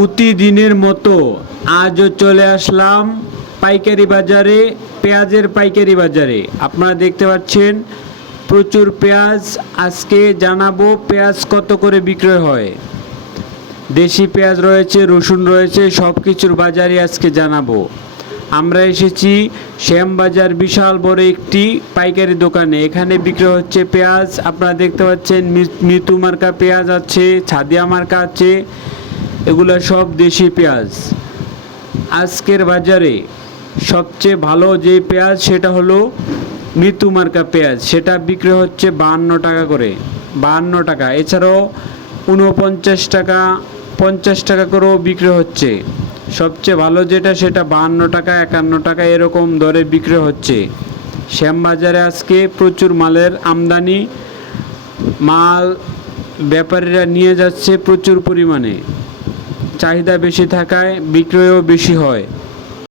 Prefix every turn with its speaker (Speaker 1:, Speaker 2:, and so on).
Speaker 1: প্রতিদিনের মতো আজও চলে আসলাম পাইকারি বাজারে, পেঁয়াজের পাইকারি বাজারে। আপনারা দেখতে পাচ্ছেন, প্রচুর পেঁয়াজ। আজকে জানাব পেঁয়াজ কত করে বিক্রয় হয়। দেশি পেঁয়াজ রয়েছে, রসুন রয়েছে সব কিছুর বাজারই আজকে জানাব। আমরা এসেছি শ্যামবাজার বিশাল বড় একটি পাইকারি দোকানে। এখানে বিক্রয় হচ্ছে পেঁয়াজ। আপনারা দেখতে পাচ্ছেন, মি- মিতু মার্কা পেঁয়াজ আছে, ছাদিয়া মার্কা আছে এগুলো সব দেশি পেঁয়াজ। আজকের বাজারে সবচেয়ে ভালো যে পেঁয়াজ, সেটা হলো মৃত্যু মার্কা পেঁয়াজ। সেটা বিক্রি হচ্ছে বাহান্ন টাকা করে, বাহান্ন টাকা। এছাড়াও উনপঞ্চাশ টাকা, পঞ্চাশ টাকা করেও বিক্রি হচ্ছে। সবচেয়ে ভালো যেটা, সেটা বাহান্ন টাকা, একান্ন টাকা এরকম দরে বিক্রি হচ্ছে। শ্যামবাজারে আজকে প্রচুর মালের আমদানি। মাল ব্যাপারীরা নিয়ে যাচ্ছে প্রচুর পরিমাণে। চাহিদা বেশি থাকায় বিক্রয়ও বেশি হয়।